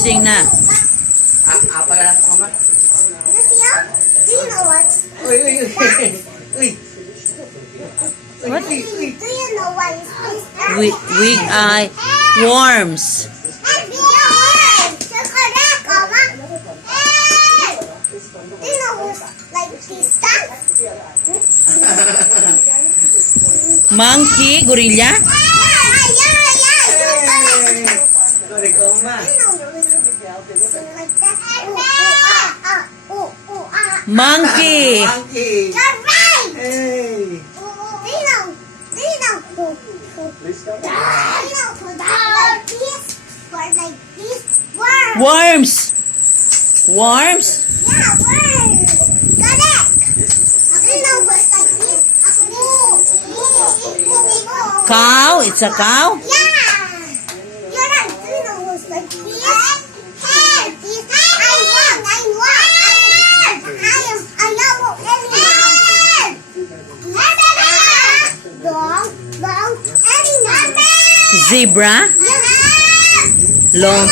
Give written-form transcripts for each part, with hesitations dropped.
sing na. Apa lang ako ma? Do you know what? Uy, uy, uy. Uy. What? Do you know what is this? Wig eye worms. You're correct, Mama. Do you know who's like this stuff? Monkey, gorilla. Yeah. You're correct. Sorry ko ma. You know sing like that. Monkey. Monkey. You're right. Hey. Do you know who like this? For like this? Worms. Worms. Worms. Yeah, worms. Correct. Do you know what's like this? Cow. It's a cow. Yeah. You're right. Do you know who's like this? Hey, this. I'm a yellow alien. Long alien. Zebra. Long.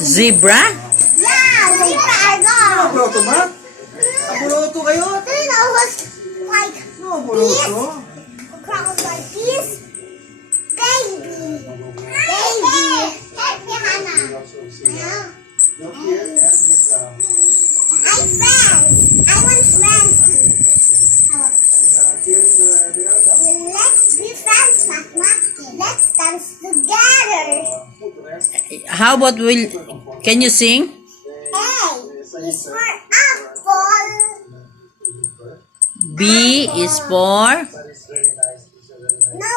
Zebra. Yeah, zebra are long. Buloto ma? Buloto kayo? Do you know what's like No, buloto. crowds like this? Baby. Help me, Hannah. I want friends. Let's be friends, Mama. Let's dance together. How about can you sing? A is for apple. B is for No.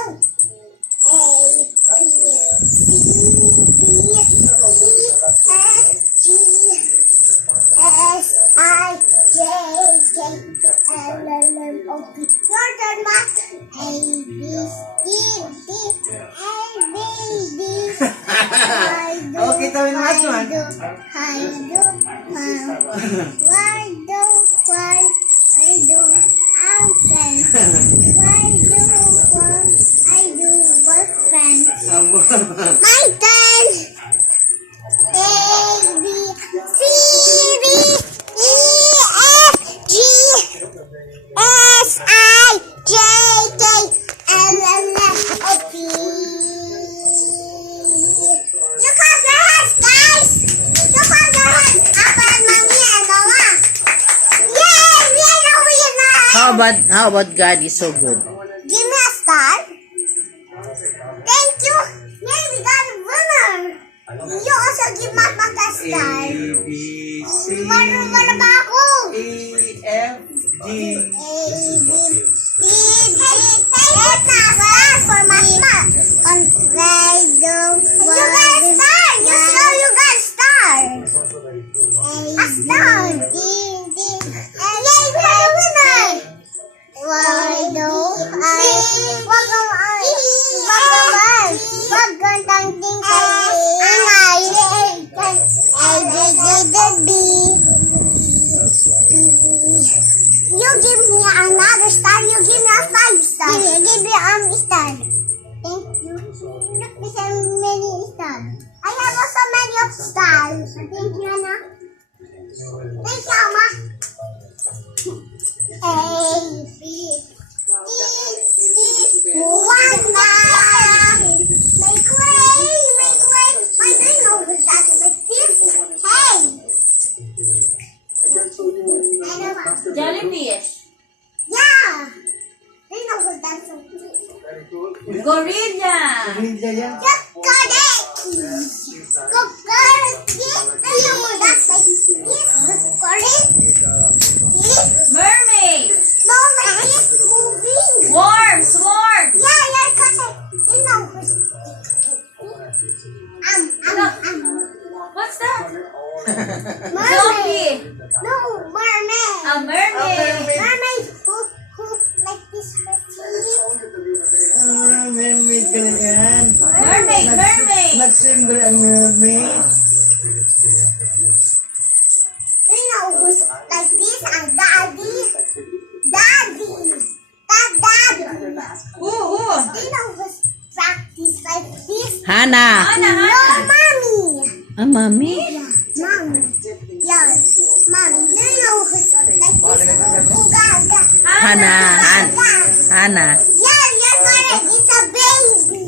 A, B, C, D, E, F, G, S, I, J, K, L, M, N, O, P. Your turn, Ma. A, B, C, D, A, B, D. Okay, tawin mo ito man. My turn. A, B, C, D, E, F, G, S, I, J, K, L, M, N, O, P. You clap your hands, guys. You clap your hands. Papa and Mommy and Mama. Yay! We are the winner. how about God is so good? Give me a star. Thank you. Yay, we got a winner. You also give Mama a star. A, B, C, Wala ba ako? E, F, G. A, B, C, D, F, star for Mama. On random. You got a star. You show you got a star. A star. Yay, we got a winner. Why do I? Wag kang tangting angay. You give me another star. You give me a 5 star. Give me star. Thank you. Look, there's so many stars. I have also many of stars. Thank you, Anna. Thank you, Amma. A, B, C, Wanda. Make way. I don't know what that's like this. Hey. I know what. Jellyfish. Yeah. I know what that's like this. Gorilla. Gorilla yan. Just correct. Correct. I know what that's like this. Correct. Mermaid. No, my head moving. Worms. Yeah, you're correct. You know who's What's that? mermaid. No, mermaid. A mermaid. Mermaid who like this her teeth. Mermaid ka na yan. Mermaid. Nag-symbol ang mermaid. Do you know who's like this? And daddy. Daddy. That daddy. Who? Do you know who's practice like this? Hana. Hana, No, Hana. mommy. Ah, mami. Mommy. Yeah, mommy. Do you know who's like this? Ugaga. Hana. Hana. Yeah, you're correct. It's a baby.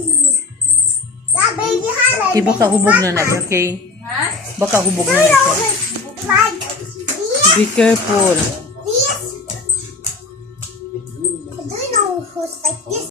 Yeah, baby Hana. Okay, baka hubog na na, okay? Ha? Baka hubog Do na you na know siya. who's like this? Be careful. This? Do you know who's like this?